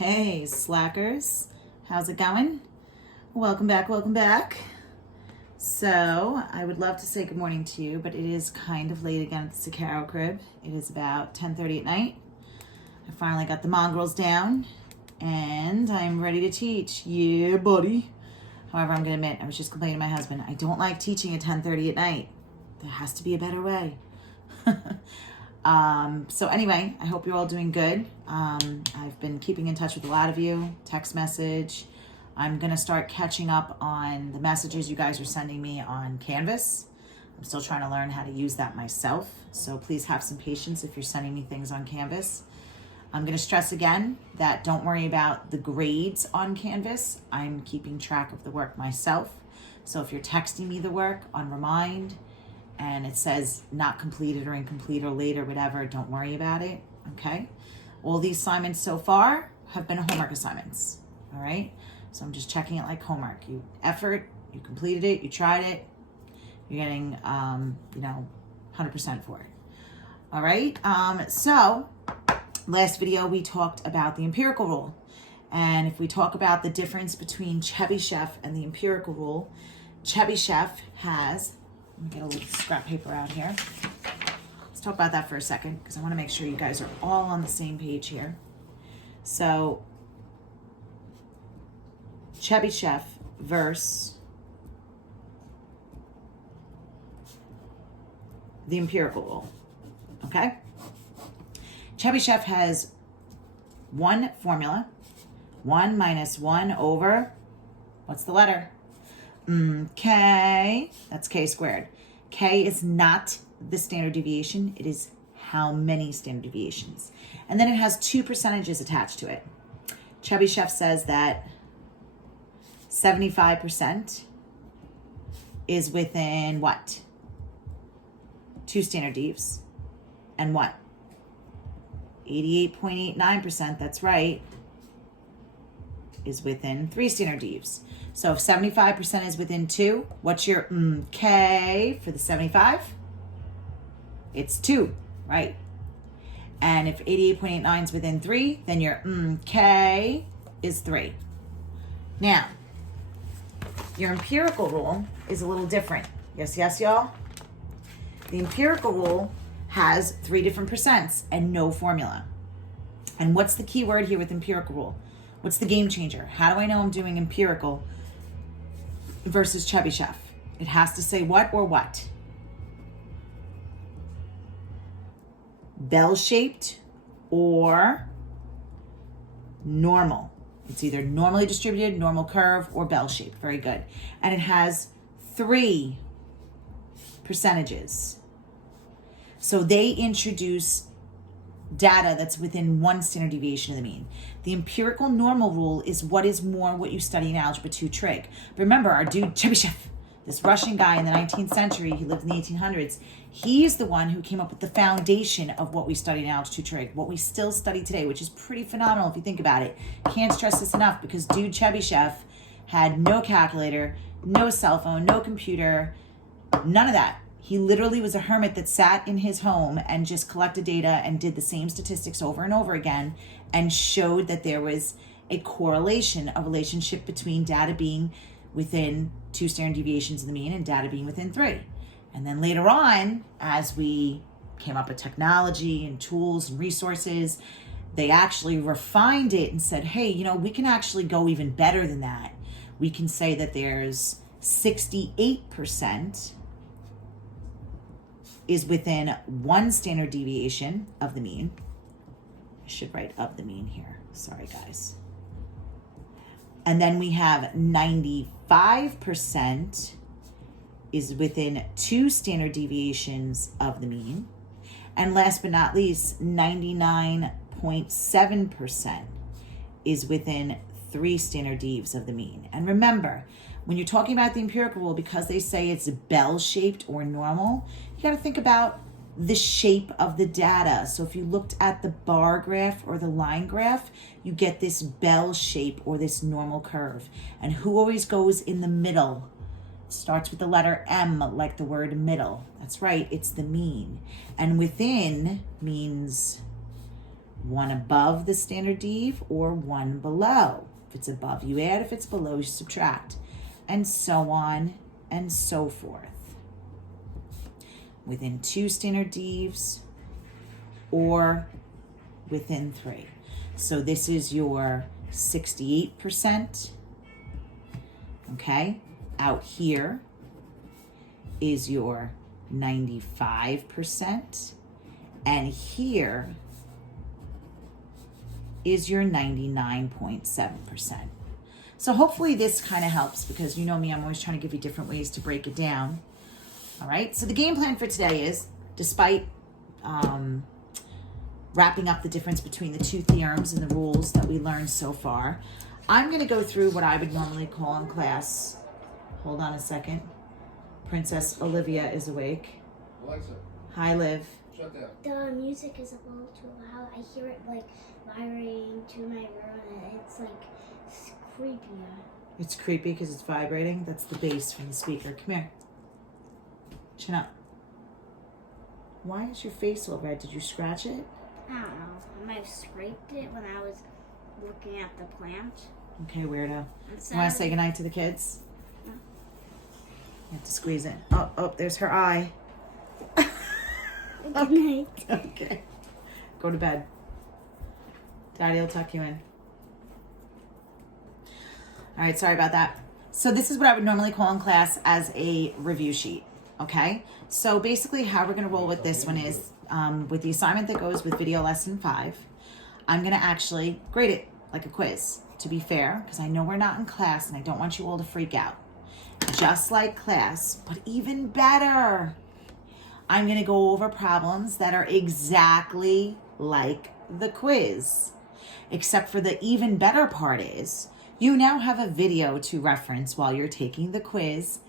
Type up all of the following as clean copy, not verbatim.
Hey, slackers. How's it going? Welcome back. So, I would love to say good morning to you, but it is kind of late again at the CVAR crib. It is about 10:30 at night. I finally got the mongrels down, and I'm ready to teach. Yeah, buddy. However, I'm going to admit, I was just complaining to my husband. I don't like teaching at 10:30 at night. There has to be a better way. So anyway, I hope you're all doing good. I've been keeping in touch with a lot of you, text message. I'm going to start catching up on the messages you guys are sending me on Canvas. I'm still trying to learn how to use that myself. So please have some patience if you're sending me things on Canvas. I'm going to stress again that don't worry about the grades on Canvas. I'm keeping track of the work myself. So if you're texting me the work on Remind, and it says not completed or incomplete or late or whatever, don't worry about it, okay? All these assignments so far have been homework assignments, all right? So I'm just checking it like homework. You you completed it, you tried it, you're getting, 100% for it, all right? So last video we talked about the empirical rule. And if we talk about the difference between Chebyshev and the empirical rule, Chebyshev has, let me get a little scrap paper out here. Let's talk about that for a second because I want to make sure you guys are all on the same page here. So, Chebyshev versus the empirical rule, okay? Chebyshev has one formula, 1 minus 1 over, what's the letter? K, that's K squared. K is not the standard deviation. It is how many standard deviations. And then it has two percentages attached to it. Chebyshev says that 75% is within what? 2 standard deviations. And what? 88.89%, that's right, is within 3 standard deviations. So if 75% is within 2, what's your K for the 75? It's 2, right? And if 88.89 is within 3, then your K is 3. Now, your empirical rule is a little different. Yes, y'all? The empirical rule has 3 different percents and no formula. And what's the key word here with empirical rule? What's the game changer? How do I know I'm doing empirical versus Chebyshev? It has to say what or what? Bell-shaped or normal. It's either normally distributed, normal curve, or bell-shaped. Very good. And it has 3 percentages. So they introduce data that's within 1 standard deviation of the mean. The empirical normal rule is what you study in Algebra 2 trig. But remember, our dude Chebyshev, this Russian guy in the 19th century, he lived in the 1800s, he is the one who came up with the foundation of what we studied in Algebra 2 trig, what we still study today, which is pretty phenomenal if you think about it. Can't stress this enough because dude Chebyshev had no calculator, no cell phone, no computer, none of that. He literally was a hermit that sat in his home and just collected data and did the same statistics over and over again and showed that there was a correlation, a relationship between data being within 2 standard deviations of the mean and data being within 3. And then later on, as we came up with technology and tools and resources, they actually refined it and said, hey, we can actually go even better than that. We can say that there's 68% is within 1 standard deviation of the mean. I should write of the mean here. Sorry, guys. And then we have 95% is within 2 standard deviations of the mean. And last but not least, 99.7% is within 3 standard deviations of the mean. And remember, when you're talking about the empirical rule, because they say it's bell-shaped or normal, you got to think about the shape of the data. So if you looked at the bar graph or the line graph, you get this bell shape or this normal curve. And who always goes in the middle? It starts with the letter M, like the word middle. That's right, it's the mean. And within means one above the standard dev or one below. If it's above, you add. If it's below, you subtract. And so on and so forth. Within 2 standard devs or within 3. So this is your 68%. Okay. Out here is your 95%. And here is your 99.7%. So hopefully this kind of helps, because you know me, I'm always trying to give you different ways to break it down. All right, so the game plan for today is, despite wrapping up the difference between the 2 theorems and the rules that we learned so far, I'm going to go through what I would normally call in class. Hold on a second. Princess Olivia is awake. Alexa. Hi, Liv. Shut down. The music is a little too loud. I hear it like vibrating to my room, and it's like creepy. It's creepy because it's vibrating. That's the bass from the speaker. Come here. Chin up. Why is your face all red? Did you scratch it? I don't know. I might have scraped it when I was looking at the plant. Okay, weirdo. So, You want to say goodnight to the kids? No. You have to squeeze it. Oh, there's her eye. Good night. Okay. Go to bed. Daddy will tuck you in. All right, sorry about that. So this is what I would normally call in class as a review sheet, okay? So basically how we're gonna roll with this one is, with the assignment that goes with video lesson 5, I'm gonna actually grade it like a quiz, to be fair, because I know we're not in class and I don't want you all to freak out. Just like class, but even better, I'm gonna go over problems that are exactly like the quiz. Except for the even better part is, you now have a video to reference while you're taking the quiz,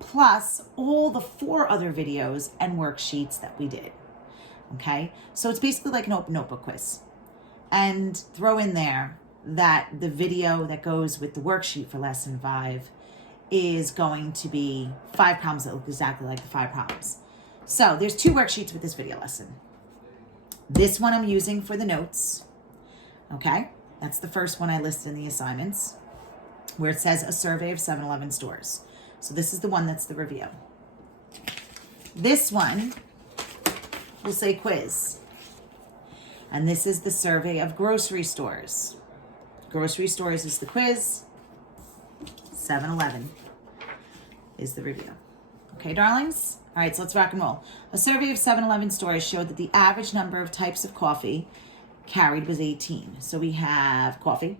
plus all the 4 other videos and worksheets that we did. Okay? So it's basically like an open notebook quiz. And throw in there that the video that goes with the worksheet for lesson 5 is going to be 5 problems that look exactly like the 5 problems. So there's 2 worksheets with this video lesson. This one I'm using for the notes. Okay, that's the first one I listed in the assignments, where it says a survey of 7-Eleven stores. So this is the one that's the review. This one will say quiz. And this is the survey of grocery stores. Grocery stores is the quiz. 7-Eleven is the review. Okay, darlings? All right, so let's rock and roll. A survey of 7-Eleven stores showed that the average number of types of coffee carried was 18. So we have coffee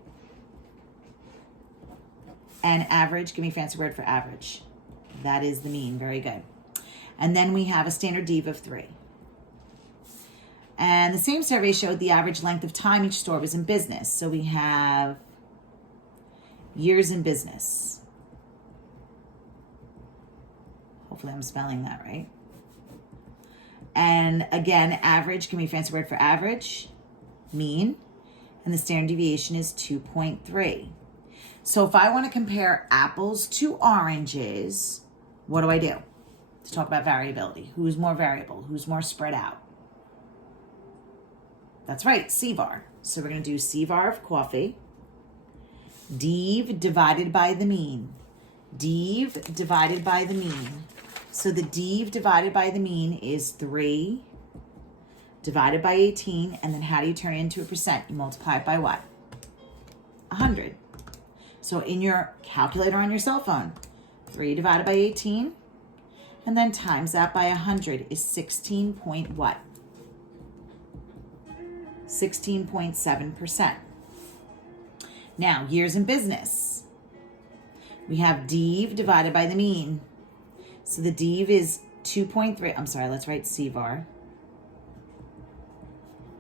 and average. Give me a fancy word for average. That is the mean. Very good. And then we have a standard dev of 3. And the same survey showed the average length of time each store was in business. So we have years in business. Hopefully I'm spelling that right. And again, average. Give me a fancy word for average. Mean, and the standard deviation is 2.3. So if I want to compare apples to oranges, what do I do to talk about variability? Who's more variable? Who's more spread out? That's right, CVAR. So we're going to do CVAR of coffee. Dev divided by the mean. Dev divided by the mean. So the dev divided by the mean is 3 divided by 18, and then how do you turn it into a percent? You multiply it by what? 100. So in your calculator on your cell phone, 3 divided by 18, and then times that by 100 is 16 point what? 16.7%. Now, years in business. We have dev divided by the mean. So the dev is 2.3. I'm sorry, let's write CVAR.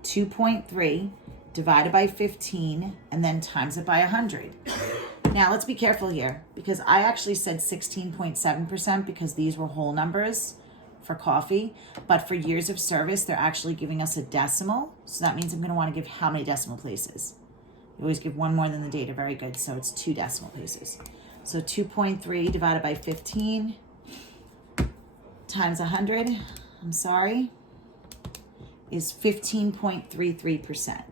2.3 divided by 15 and then times it by 100. Now let's be careful here, because I actually said 16.7% because these were whole numbers for coffee, but for years of service they're actually giving us a decimal, so that means I'm going to want to give how many decimal places. You always give one more than the data. Very good. So it's 2 decimal places. So 2.3 divided by 15 times 100, I'm sorry, is 15.33%.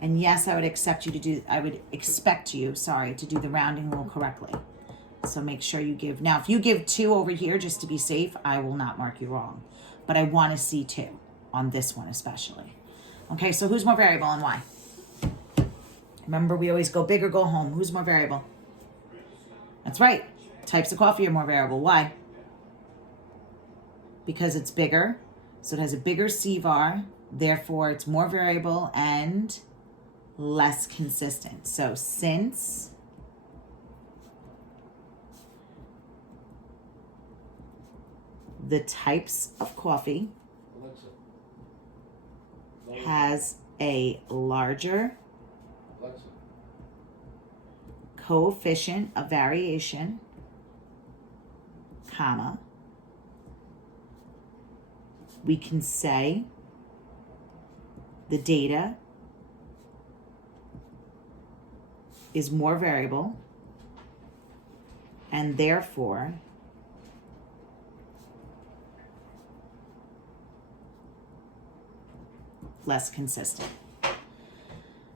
And yes, I would expect you, to do the rounding rule correctly. So make sure you give. Now, if you give 2 over here just to be safe, I will not mark you wrong. But I want to see 2 on this one especially. Okay, so who's more variable and why? Remember, we always go big or go home. Who's more variable? That's right. Types of coffee are more variable. Why? Because it's bigger. So it has a bigger CVAR. Therefore, it's more variable and less consistent. So since the types of coffee has a larger coefficient of variation, comma, we can say the data is more variable and therefore less consistent.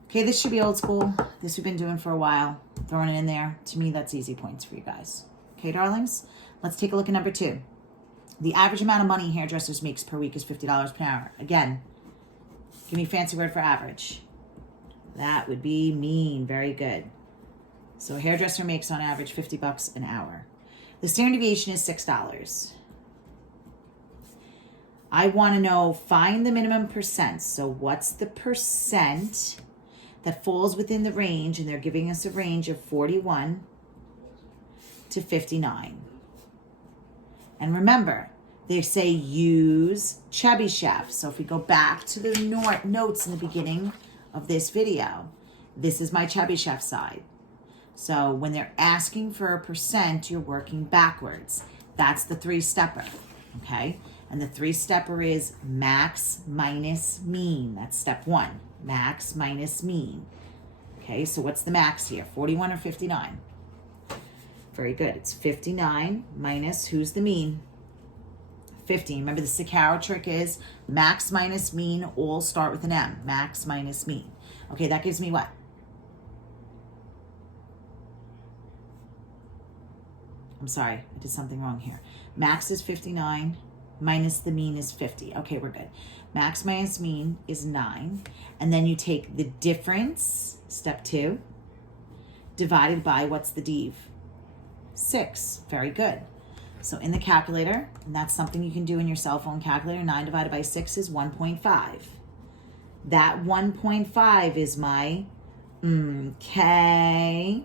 Okay, this should be old school. This we've been doing for a while. Throwing it in there. To me, that's easy points for you guys. Okay, darlings? Let's take a look at number 2. The average amount of money hairdressers makes per week is $50 per hour. Again, give me a fancy word for average. That would be mean. Very good. So a hairdresser makes on average $50 an hour. The standard deviation is $6. I want to know, find the minimum percent. So what's the percent that falls within the range? And they're giving us a range of 41 to 59. And remember, they say use Chebyshev. So if we go back to the notes in the beginning of this video, this is my Chebyshev side. So when they're asking for a percent, you're working backwards. That's the 3-stepper, okay? And the 3-stepper is max minus mean. That's step 1, max minus mean. Okay, so what's the max here, 41 or 59? Very good, it's 59 minus, who's the mean? 15. Remember the CVAR trick is max minus mean, all start with an M, max minus mean. Okay, that gives me what? I'm sorry, I did something wrong here. Max is 59, minus the mean is 50. Okay, we're good. Max minus mean is 9. And then you take the difference, step 2, divided by, what's the div? 6. Very good. So in the calculator, and that's something you can do in your cell phone calculator, 9 divided by 6 is 1.5. That 1.5 is my K.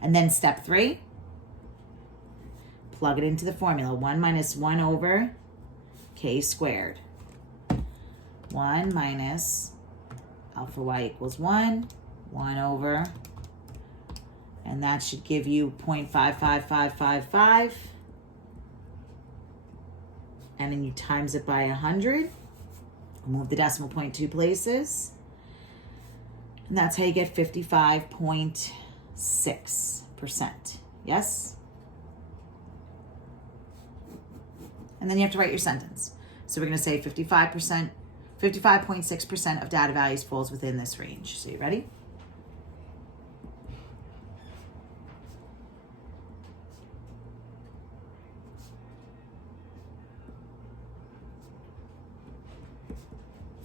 And then step 3, plug it into the formula. 1 minus 1 over K squared. 1 minus alpha y equals 1. 1 over, and that should give you 0.55555. And then you times it by 100. Move the decimal point 2 places. And that's how you get 55.6%. Yes? And then you have to write your sentence. So we're going to say 55.6% of data values falls within this range. So you ready?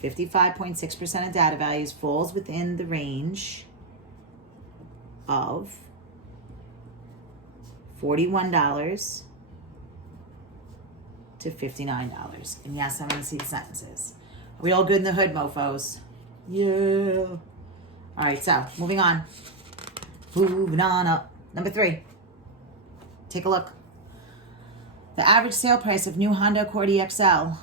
(55.6% of data values falls within the range of $41 to $59. And yes, I'm going to see the sentences. Are we all good in the hood, mofos? Yeah. All right, so moving on. Moving on up. Number 3. Take a look. The average sale price of new Honda Accord EXL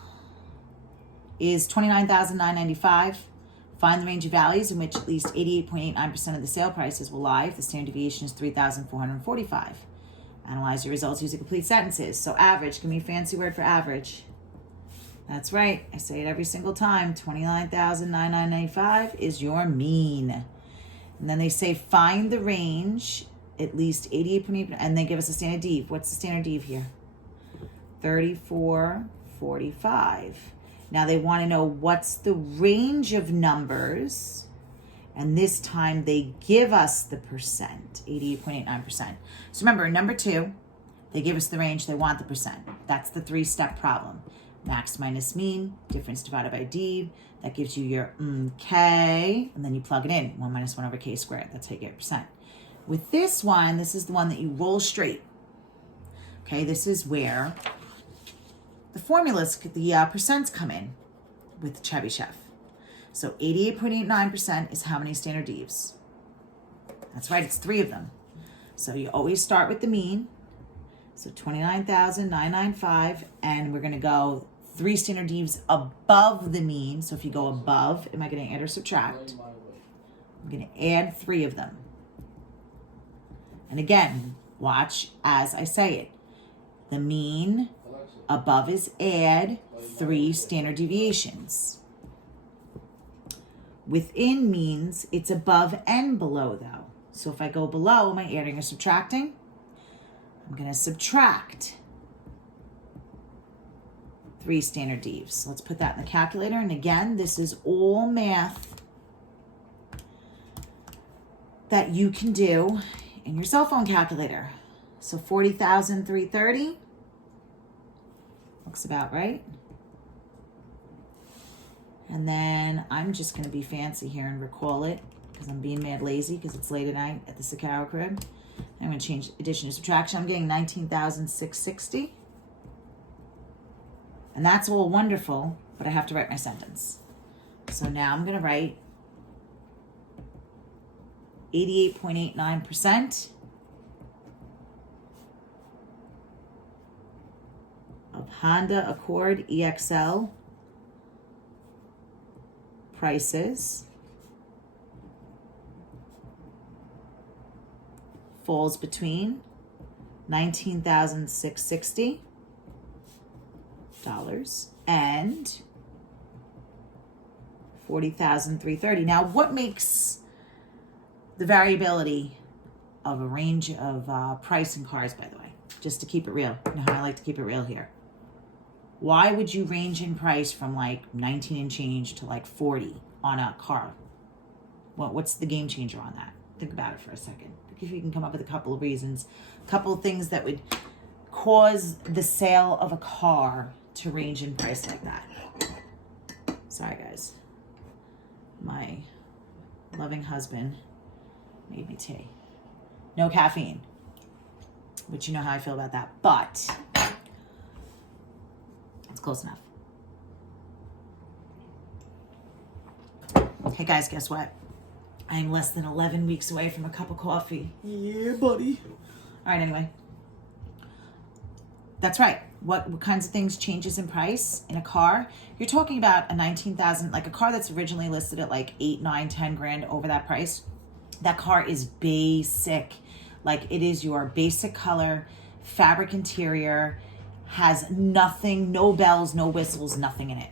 is $29,995. Find the range of values in which at least 88.89% of the sale prices will lie if the standard deviation is 3,445. Analyze your results using complete sentences. So average, give me a fancy word for average. That's right, I say it every single time. 29,995 is your mean. And then they say find the range, at least 88.8%, and they give us a standard div. What's the standard div here? 3445. Now they want to know what's the range of numbers And this time they give us the percent, 88.89%. So remember, in number 2, they give us the range, they want the percent. That's the 3-step problem. Max minus mean, difference divided by d. That gives you your k, and then you plug it in, 1 minus 1 over k squared. That's how you get percent. With this one, this is the one that you roll straight. Okay, this is where the formulas, the percents come in with Chebyshev. So 88.89% is how many standard deviations? That's right, it's 3 of them. So you always start with the mean. So 29,995, and we're gonna go 3 standard deviations above the mean. So if you go above, am I gonna add or subtract? I'm gonna add 3 of them. And again, watch as I say it. The mean above is add 3 standard deviations. Within means it's above and below though. So if I go below, am I adding or subtracting? I'm going to subtract 3 standard deviations. So let's put that in the calculator. And again, this is all math that you can do in your cell phone calculator. So 40,330 looks about right. And then I'm just going to be fancy here and recall it because I'm being mad lazy because it's late at night at the CVAR crib. I'm going to change addition to subtraction. I'm getting 19,660. And that's all wonderful, but I have to write my sentence. So now I'm going to write 88.89% of Honda Accord EXL prices falls between $19,660 and $40,330. Now, what makes the variability of a range of price in cars, by the way, just to keep it real? You know how I like to keep it real here. Why would you range in price from like 19 and change to like 40 on a car? What's the game changer on that? Think about it for a second. Think if you can come up with a couple of reasons, a couple of things that would cause the sale of a car to range in price like that. Sorry, guys. My loving husband made me tea. No caffeine, but you know how I feel about that. But it's close enough. Hey guys, guess what? I am less than 11 weeks away from a cup of coffee. Yeah, buddy. All right, anyway. That's right. What kinds of things changes in price in a car? You're talking about a 19,000, like a car that's originally listed at like 8, 9, 10 grand over that price. That car is basic. Like it is your basic color, fabric interior, has nothing, no bells, no whistles, nothing in it.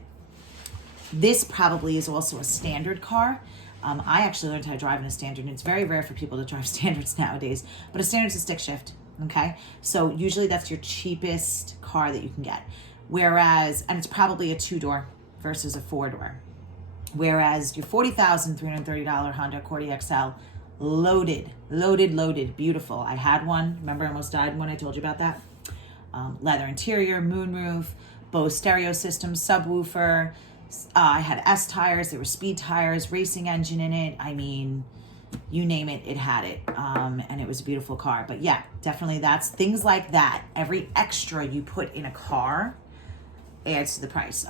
This probably is also a standard car. I actually learned how to drive in a standard, and it's very rare for people to drive standards nowadays, but a standard's a stick shift, okay? So usually that's your cheapest car that you can get. Whereas, and it's probably a 2-door versus a 4-door. Whereas your $40,330 Honda Accord EXL, loaded, beautiful. I had one. Remember I almost died when I told you about that? Leather interior, moonroof, Bose stereo system, subwoofer. I had S tires. There were speed tires, racing engine in it. I mean, you name it, it had it. And it was a beautiful car. But yeah, definitely that's things like that. Every extra you put in a car adds to the price.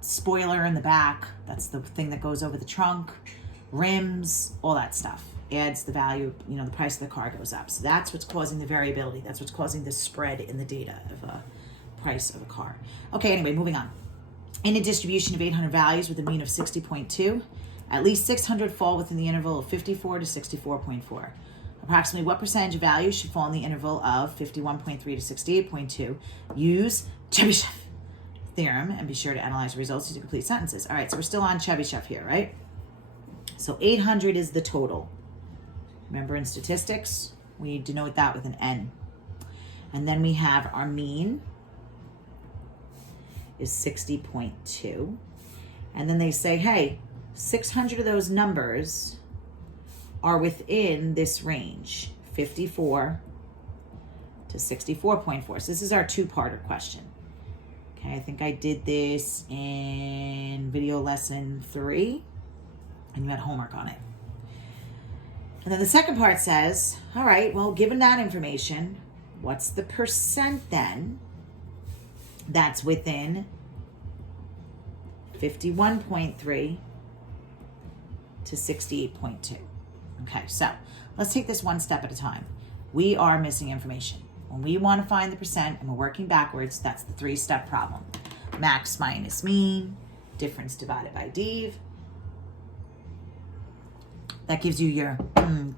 Spoiler in the back, that's the thing that goes over the trunk, rims, all that stuff adds the value, the price of the car goes up. So that's what's causing the variability. That's what's causing the spread in the data of a price of a car. Okay, anyway, moving on. In a distribution of 800 values with a mean of 60.2, at least 600 fall within the interval of 54 to 64.4. Approximately what percentage of values should fall in the interval of 51.3 to 68.2? Use Chebyshev theorem and be sure to analyze the results to complete sentences. All right, so we're still on Chebyshev here, right? So 800 is the total. Remember in statistics, we denote that with an N. And then we have our mean is 60.2. And then they say, hey, 600 of those numbers are within this range, 54 to 64.4. So this is our two-parter question. Okay, I think I did this in video lesson 3, and you had homework on it. And then the second part says, all right, well, given that information, what's the percent then that's within 51.3 to 68.2? Okay, so let's take this one step at a time. We are missing information. When we want to find the percent and we're working backwards, that's the 3-step problem. Max minus mean, difference divided by div. That gives you your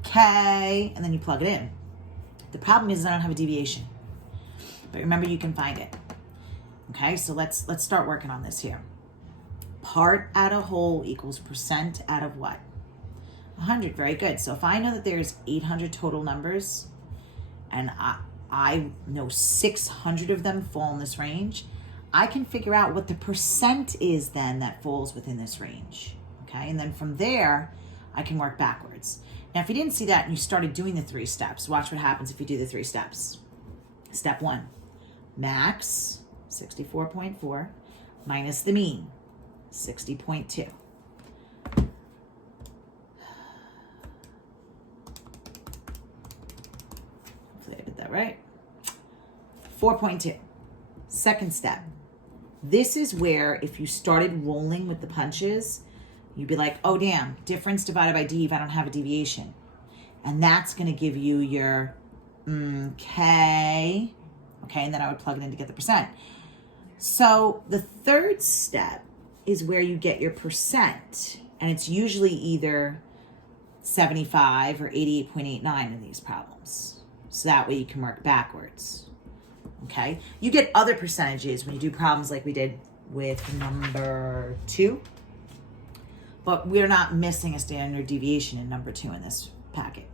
K, and then you plug it in. The problem is I don't have a deviation. But remember, you can find it. Okay, so let's start working on this here. Part out of whole equals percent out of what? 100, very good. So if I know that there's 800 total numbers, and I know 600 of them fall in this range, I can figure out what the percent is then that falls within this range. Okay, and then from there, I can work backwards. Now, if you didn't see that and you started doing the 3 steps, watch what happens if you do the 3 steps. Step 1, max, 64.4, minus the mean, 60.2. Hopefully I did that right. 4.2. Second step. This is where if you started rolling with the punches, you'd be like, oh, damn, difference divided by div, I don't have a deviation. And that's going to give you your K. Okay, and then I would plug it in to get the percent. So the third step is where you get your percent. And it's usually either 75 or 88.89 in these problems. So that way you can work backwards. Okay, you get other percentages when you do problems like we did with number 2. But we're not missing a standard deviation in number 2 in this packet.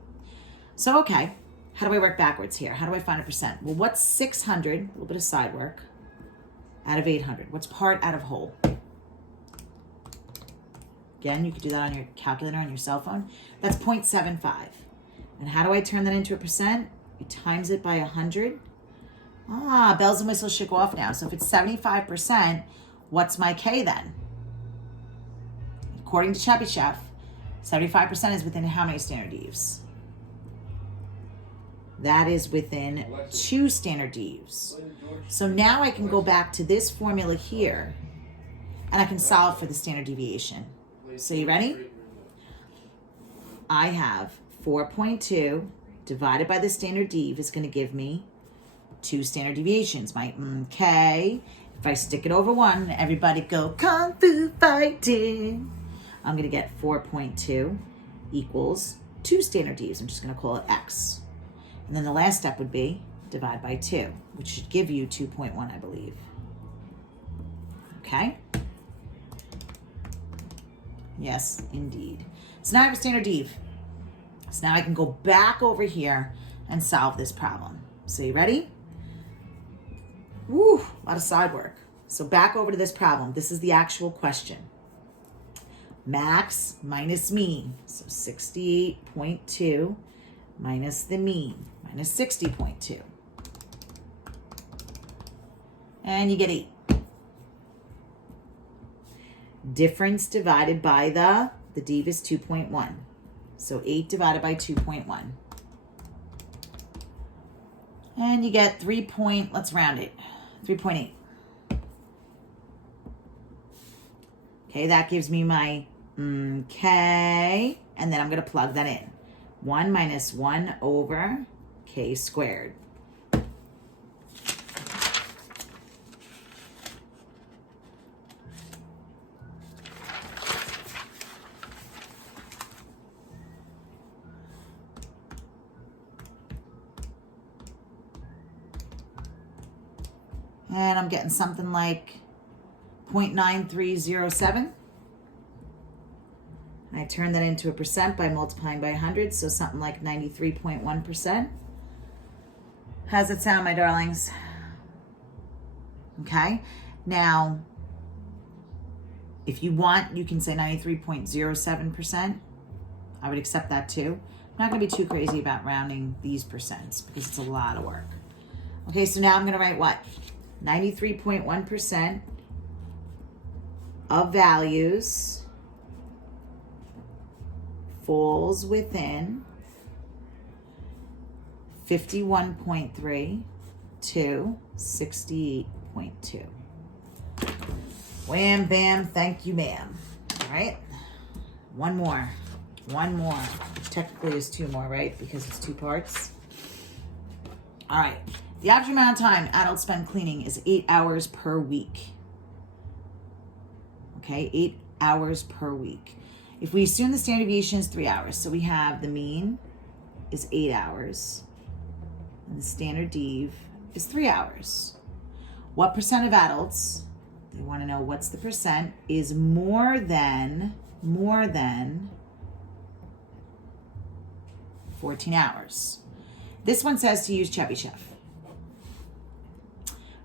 So, okay, how do I work backwards here? How do I find a percent? Well, what's 600, a little bit of side work, out of 800? What's part out of whole? Again, you could do that on your calculator on your cell phone. That's 0.75. And how do I turn that into a percent? You times it by 100. Bells and whistles should go off now. So if it's 75%, what's my K then? According to Chebyshev, 75% is within how many standard divs? That is within 2 standard divs. So now I can go back to this formula here, and I can solve for the standard deviation. So you ready? I have 4.2 divided by the standard div is going to give me 2 standard deviations. My K, if I stick it over 1, everybody go kung fu fighting. I'm going to get 4.2 equals 2 standard divs. I'm just going to call it X. And then the last step would be divide by 2, which should give you 2.1, I believe. Okay? Yes, indeed. So now I have a standard div. So now I can go back over here and solve this problem. So you ready? Woo, a lot of side work. So back over to this problem. This is the actual question. Max minus mean. So 68.2 minus the mean, minus 60.2. And you get 8. Difference divided by the div is 2.1. So 8 divided by 2.1. And you get 3 let's round it, 3.8. Okay, that gives me my K, and then I'm going to plug that in. 1 minus 1 over K squared. And I'm getting something like 0.9307. I turn that into a percent by multiplying by 100, so something like 93.1%. How's it sound, my darlings? Okay. Now, if you want, you can say 93.07%. I would accept that too. I'm not going to be too crazy about rounding these percents because it's a lot of work. Okay, so now I'm going to write what? 93.1% of values falls within 51.3 to 68.2. Wham, bam, thank you, ma'am. All right, one more. Technically it's two more, right? Because it's two parts. All right, the average amount of time adults spend cleaning is 8 hours per week. Okay, 8 hours per week. If we assume the standard deviation is 3 hours, so we have the mean is 8 hours, and the standard dev is 3 hours. What percent of adults, they want to know what's the percent, is more than 14 hours. This one says to use Chebyshev.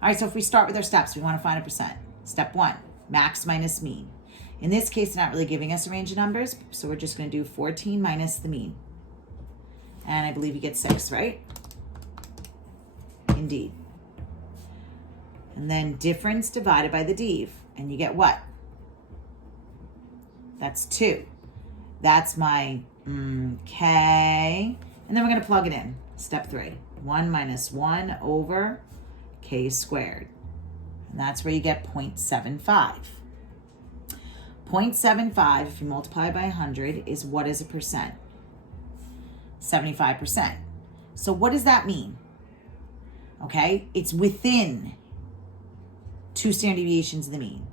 All right, so if we start with our steps, we want to find a percent. Step 1, max minus mean. In this case, they're not really giving us a range of numbers, so we're just going to do 14 minus the mean. And I believe you get 6, right? Indeed. And then difference divided by the dev. And you get what? That's 2. That's my k. And then we're going to plug it in. Step 3. 1 minus 1 over k squared. And that's where you get 0.75. 0.75, if you multiply by 100, is what is a percent? 75%. So what does that mean? Okay, it's within 2 standard deviations of the mean.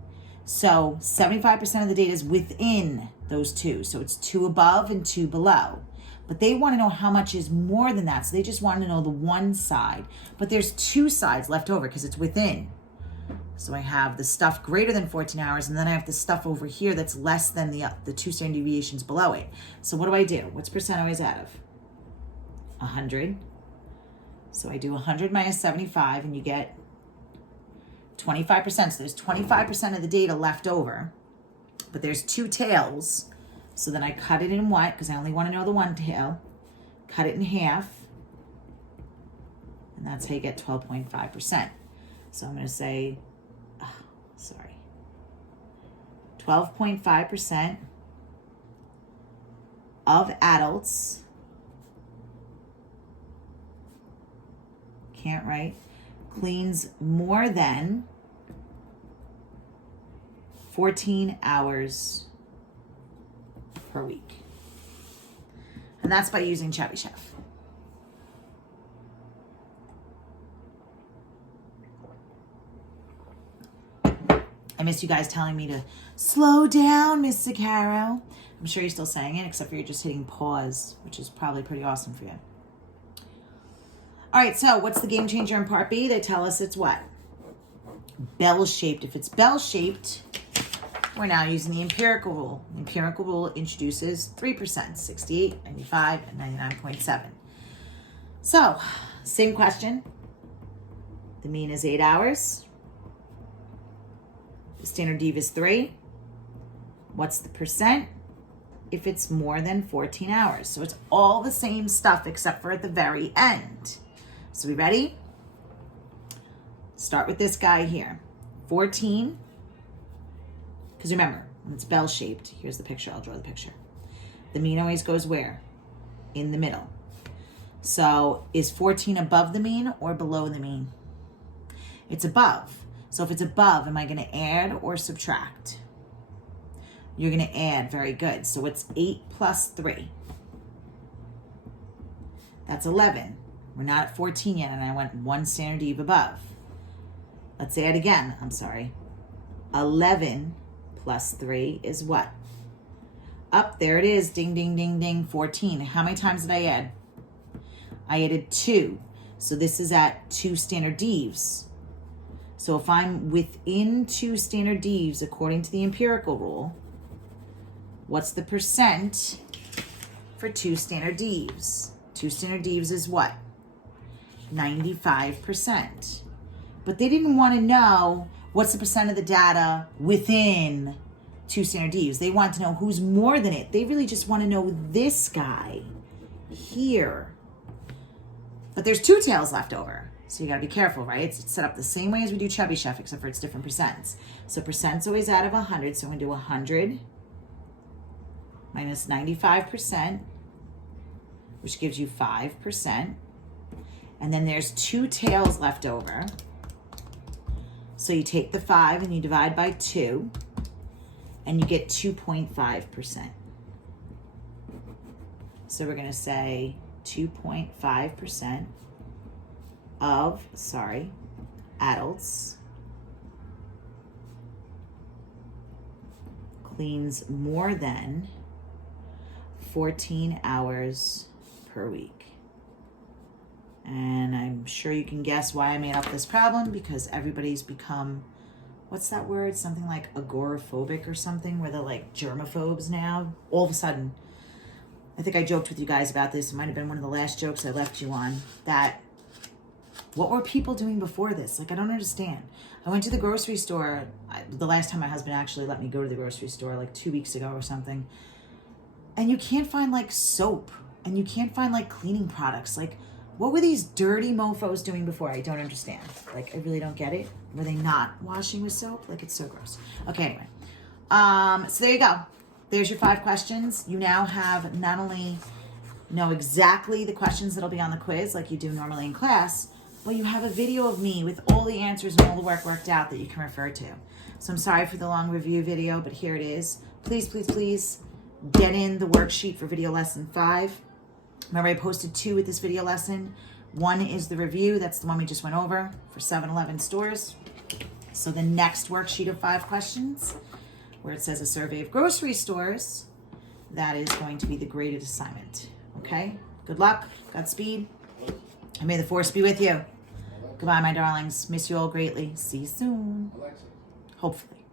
So 75% of the data is within those 2. So it's 2 above and 2 below. But they want to know how much is more than that. So they just want to know the one side. But there's 2 sides left over because it's within. So I have the stuff greater than 14 hours, and then I have the stuff over here that's less than the 2 standard deviations below it. So what do? What's percent always out of? 100. So I do 100 minus 75, and you get 25%. So there's 25% of the data left over, but there's 2 tails. So then I cut it in what? Because I only want to know the one tail. Cut it in half, and that's how you get 12.5%. So I'm going to say, 12.5% of adults, can't write, cleans more than 14 hours per week. And that's by using Chebyshev. I miss you guys telling me to slow down, Miss Caro. I'm sure you're still saying it, except for you're just hitting pause, which is probably pretty awesome for you. All right, so what's the game changer in part B? They tell us it's what? Bell-shaped. If it's bell-shaped, we're now using the empirical rule. The empirical rule introduces 3%, 68, 95, and 99.7. So, same question. The mean is 8 hours. The standard dev is 3. What's the percent if it's more than 14 hours? So it's all the same stuff except for at the very end. So we ready? Start with this guy here. 14. Because remember, when it's bell-shaped, here's the picture. I'll draw the picture. The mean always goes where? In the middle. So is 14 above the mean or below the mean? It's above. So if it's above, am I going to add or subtract? You're going to add. Very good. So it's 8 plus 3. That's 11. We're not at 14 yet, and I went 1 standard dev above. Let's add again. 11 plus 3 is what? Up there it is. Ding, ding, ding, ding. 14. How many times did I add? I added 2. So this is at 2 standard devs. So if I'm within 2 standard devs, according to the empirical rule, what's the percent for 2 standard devs? 2 standard devs is what? 95%. But they didn't want to know what's the percent of the data within 2 standard deviations. They want to know who's more than it. They really just want to know this guy here. But there's 2 tails left over. So you got to be careful, right? It's set up the same way as we do Chebyshev, except for it's different percents. So percent's always out of 100. So I'm going to do 100 minus 95%, which gives you 5%. And then there's 2 tails left over. So you take the 5 and you divide by 2, and you get 2.5%. So we're going to say 2.5% of, adults cleans more than 14 hours per week. And I'm sure you can guess why I made up this problem, because everybody's become, what's that word? Something like agoraphobic or something, where they're like germaphobes now. All of a sudden, I think I joked with you guys about this. It might have been one of the last jokes I left you on, that what were people doing before this? Like, I don't understand. I went to the grocery store, the last time my husband actually let me go to the grocery store, like 2 weeks ago or something. And you can't find like soap, and you can't find like cleaning products. Like, what were these dirty mofos doing before? I don't understand. Like, I really don't get it. Were they not washing with soap? Like, it's so gross. Okay, anyway. So there you go. There's your 5 questions. You now have not only know exactly the questions that'll be on the quiz like you do normally in class, but you have a video of me with all the answers and all the work worked out that you can refer to. So I'm sorry for the long review video, but here it is. Please, please, please get in the worksheet for video lesson 5. Remember, I posted 2 with this video lesson. 1 is the review. That's the one we just went over for 7-Eleven stores. So the next worksheet of 5 questions, where it says a survey of grocery stores, that is going to be the graded assignment. Okay? Good luck. Godspeed. And may the force be with you. Goodbye, my darlings. Miss you all greatly. See you soon. Hopefully.